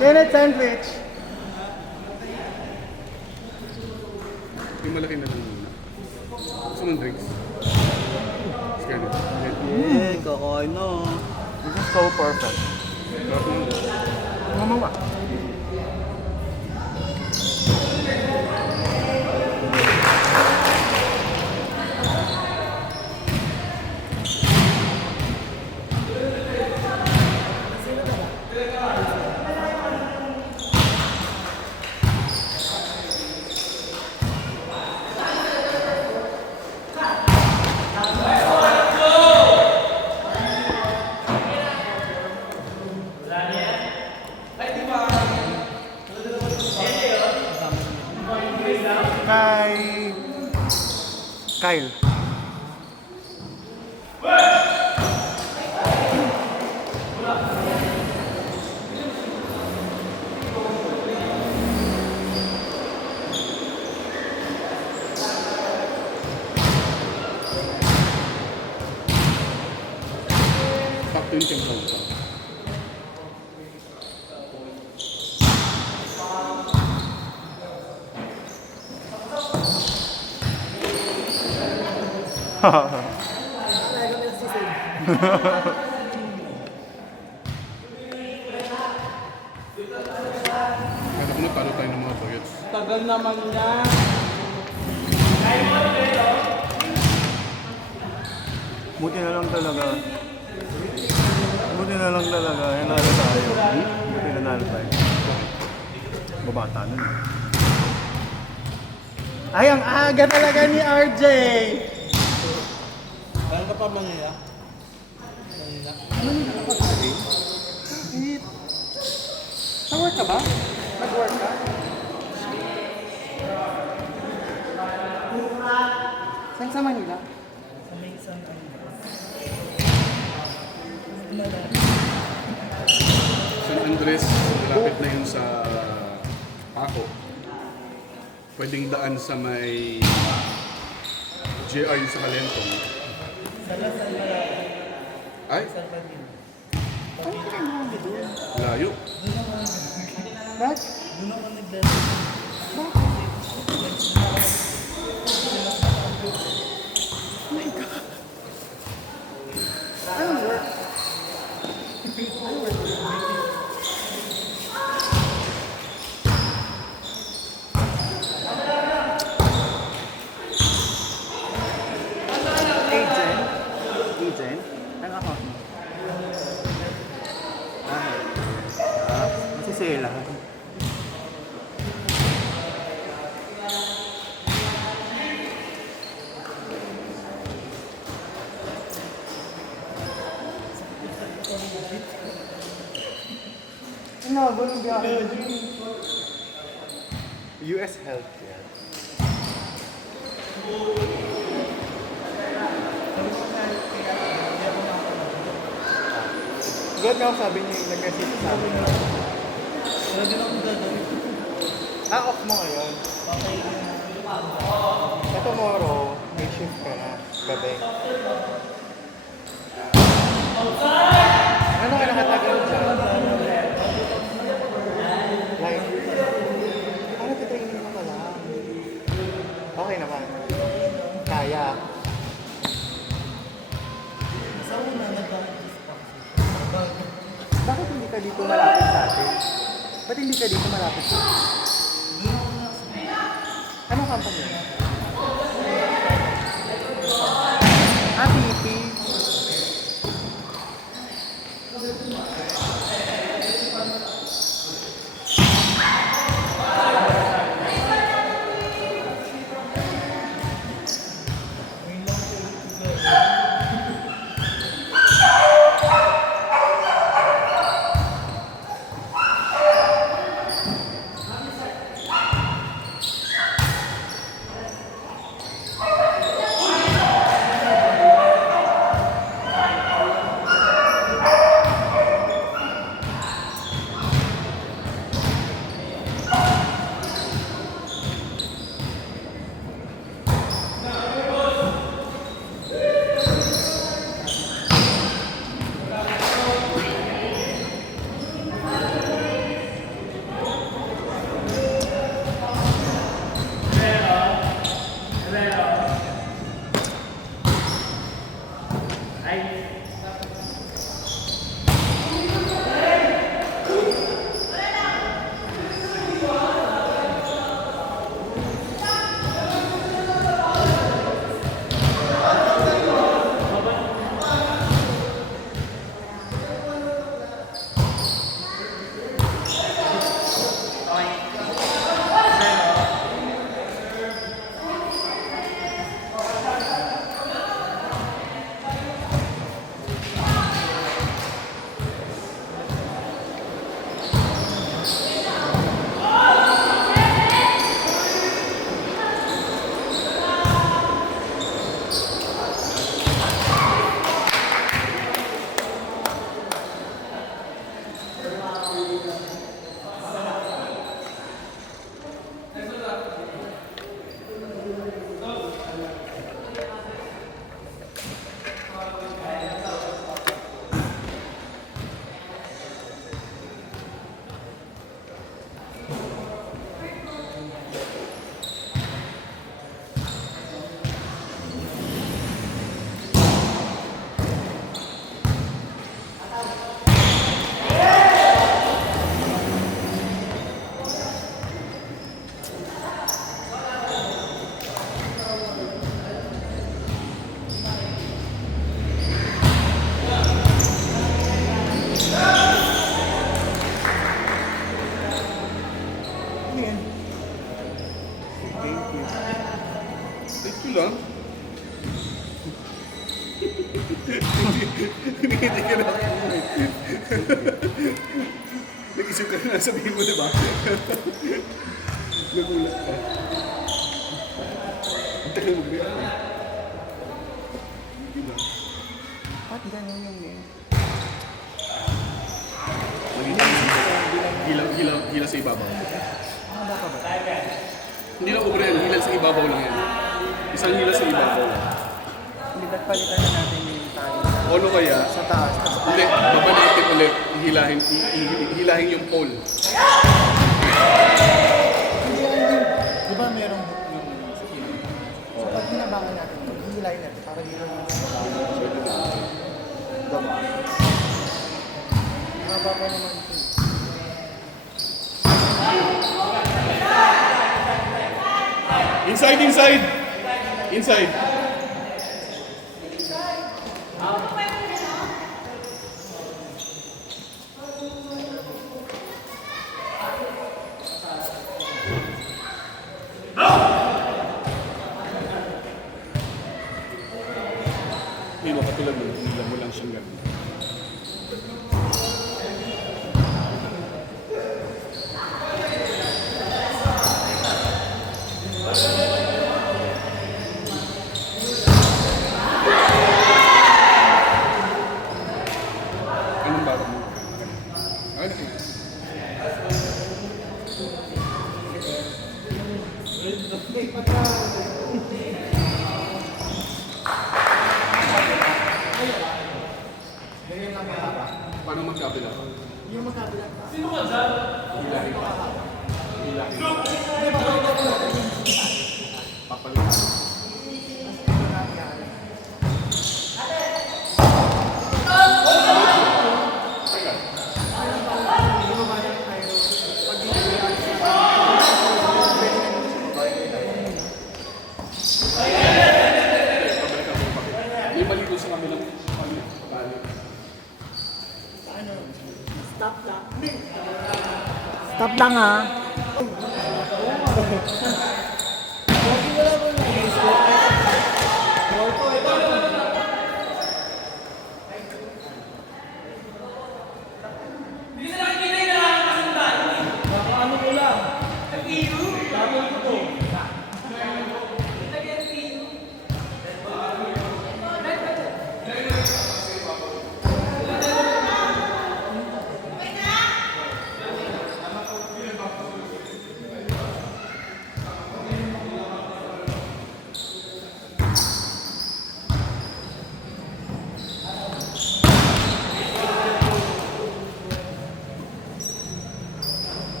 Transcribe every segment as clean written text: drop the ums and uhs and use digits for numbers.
Kenneth sandwich. Yung malaki na lang muna. Gusto mong drinks? Kenneth. Yeah, kakain na. This is so perfect. Sarap naman. Mamawa. Kyle. Sakto yung timpla mo. Kaya ko na talo tayo ng mga toyots. Tagal naman niya. Buti na lang talaga. Buti na lang talaga. Nanalo tayo. Buti nanalo tayo. Babata nun. Ay, ang aga talaga ni RJ! Kaya ka pa Manila? Manila? Ano nila kapag-sabi? Bakit? Nag-work ka ba? Nag-work ka? Saan sa Manila? Sa may isang San Andres, malapit na yun sa Paco. Pwedeng daan sa may JR yung sa Calentong. Sa Lasal malapit. Ay, Sa Pagin. Ano ka naman doon? layo. Bakit? Doon ako naglalaro. Anong work? Agent? Ano ako? Masisela. Ano, bulong ka? US Healthcare. Good nga ako sabi niya yung nag-message sa amin. Wala din akong gagawin. Off mo ngayon. Okay. Sa tomorrow, may shift ka na. Gabi. Ano ka nakatagal dyan? Like, ano titraining mo ka lang? Okay naman. Kaya. Sa una, nag-practice pa. Bakit hindi ka dito malapit sa atin? Ba't hindi ka dito malapit sa atin? Anong company? PP. lang. Hindi ka na. Nag-isip ka na sabihin mo, di ba? Nagulat ka. Ang tagal mo gano'n. Hindi ba? Ba't ganun yung name? Hila sa ibabaw. Ano ba ba? Hindi lang ubra yan, hila sa ibabaw lang yan. Isang hila sa ibabaw lang. Hindi ba't palitan na natin yung tali O ano kaya? sa taas? Tapos Hindi, babanatin ulit, hilahin yung pole. hindi lang din. Di ba merong hook yung skin? So pag hinabangan natin, hihilayin natin para dito yung gaba. Mahaba pa naman ito. Inside, inside! Inside! Hindi mo katulad mo, hila mo lang siyang gano'n. Anong bago mo? Ay, naku. Paano magkabila? Yung magkabila. Hilahin ka. Hilahin ka. Papalitan. Teka. Pabalikan mo yung pakit. May mali doon sa kabilang pakit. Stop lang ha.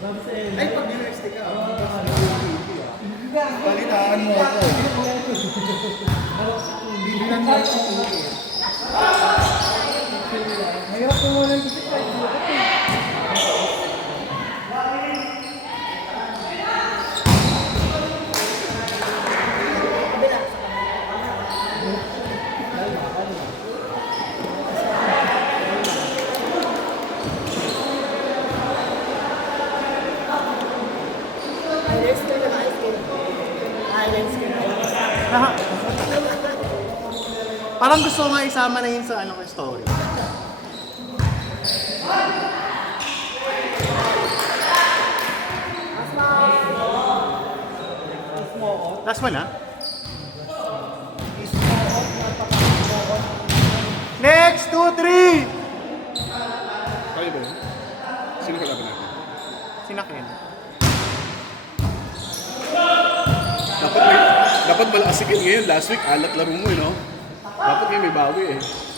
Sabi sa Ellen. Ay, pag university ka. Balitaan mo ako. Bibilan mo ako. Mahirap ko muna yung bisip tayo. Parang gusto ko nga isama na yun sa ano ko story. Last one, ha? Next, 2, 3! Kaya ba yun? Sino kalaban natin? Sinakin. Dapat malakas si Ken ngayon. Last week, alat laro mo, no? Dapat ngayon may bawi eh.